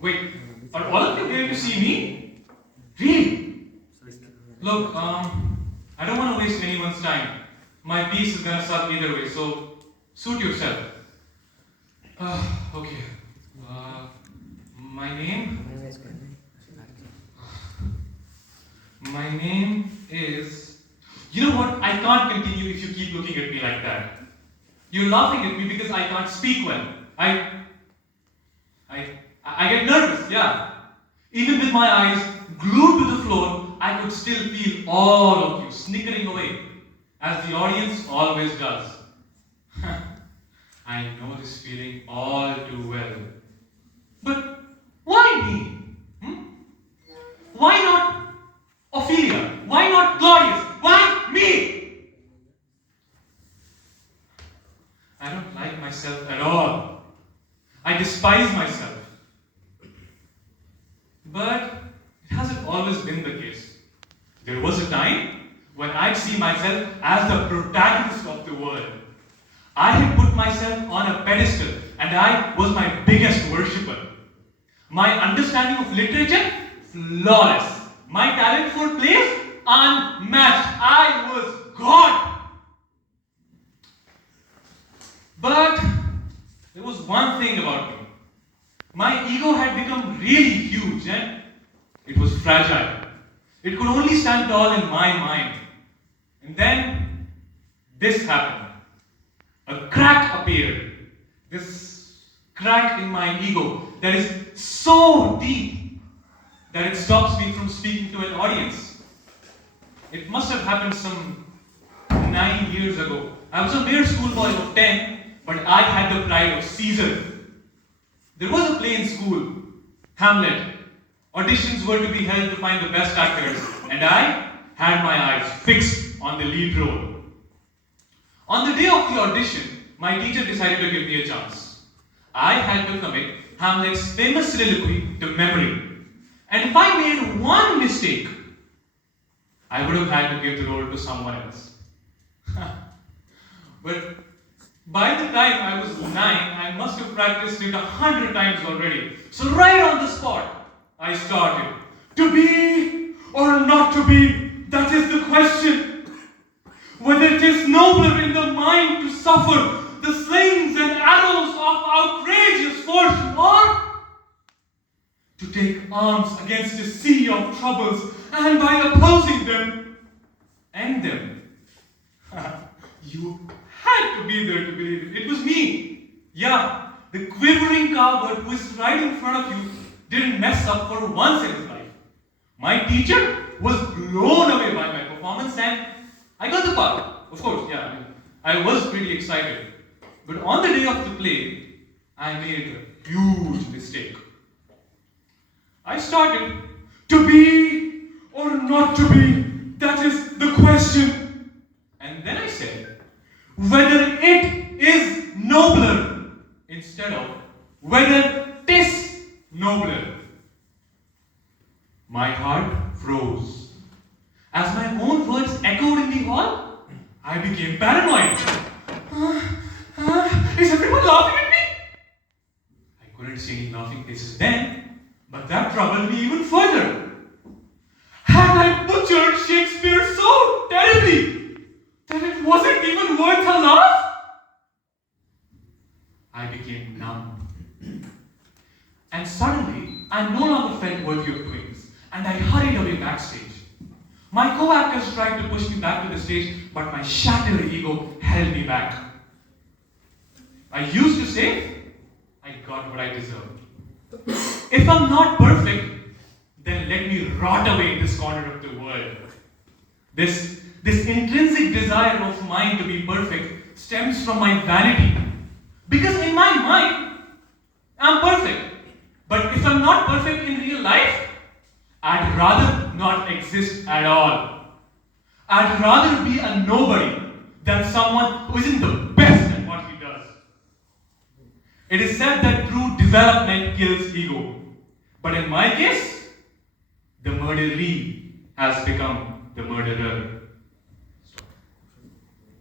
Wait, are all of you here to see me? Really? Look, I don't want to waste anyone's time. My piece is gonna suck either way, so suit yourself. Okay. My name? My name is... You know what? I can't continue if you keep looking at me like that. You're laughing at me because I can't speak well. I get nervous, yeah. Even with my eyes glued to the floor, I could still feel all of you snickering away, as the audience always does. I know this feeling all too well. But why me? Why not Ophelia? Why not Glorious? Why me? I don't like myself at all. I despise myself. But it hasn't always been the case. There was a time when I'd see myself as the protagonist of the world. I had put myself on a pedestal and I was my biggest worshipper. My understanding of literature, flawless. My talent for plays, unmatched. I was God. But there was one thing about me. My ego had become really huge and it was fragile. It could only stand tall in my mind. And then this happened. A crack appeared. This crack in my ego that is so deep that it stops me from speaking to an audience. It must have happened some 9 years ago. I was a mere schoolboy of 10, but I had the pride of Caesar. There was a play in school, Hamlet. Auditions were to be held to find the best actors, and I had my eyes fixed on the lead role. On the day of the audition, my teacher decided to give me a chance. I had to commit Hamlet's famous soliloquy to memory. And if I made one mistake, I would have had to give the role to someone else. But by the time I was 9, I must have practiced it 100 times already. So right on the spot, I started. To be or not to be, that is the question. Whether it is nobler in the mind to suffer the slings and arrows of outrageous fortune, or to take arms against a sea of troubles and by opposing them, end them. You had to be there to believe it. It was me. Yeah, the quivering cowbird who is right in front of you didn't mess up for once in his life. My teacher was blown away by my performance and I got the part. Of course, yeah, I was pretty excited. But on the day of the play, I made a huge mistake. I started, to be or not to be, that is the question. And then I said, whether it is nobler, instead of whether tis nobler. My heart froze. As my own words echoed in the hall, I became paranoid. Is everyone laughing at me? I couldn't see any laughing faces then, but that troubled me even further. Had I butchered Shakespeare so terribly that it wasn't even worth a laugh? I became numb. And suddenly, I no longer felt worthy of doing this, and I hurried away backstage. My co-actors tried to push me back to the stage, but my shattered ego held me back. I used to say, I got what I deserved. If I'm not perfect, then let me rot away in this corner of the world. This intrinsic desire of mine to be perfect stems from my vanity. Because in my mind, I'm perfect. But if I'm not perfect in real life, I'd rather not exist at all. I'd rather be a nobody than someone who isn't the best at what he does. It is said that true development kills ego. But in my case, the murderee has become the murderer.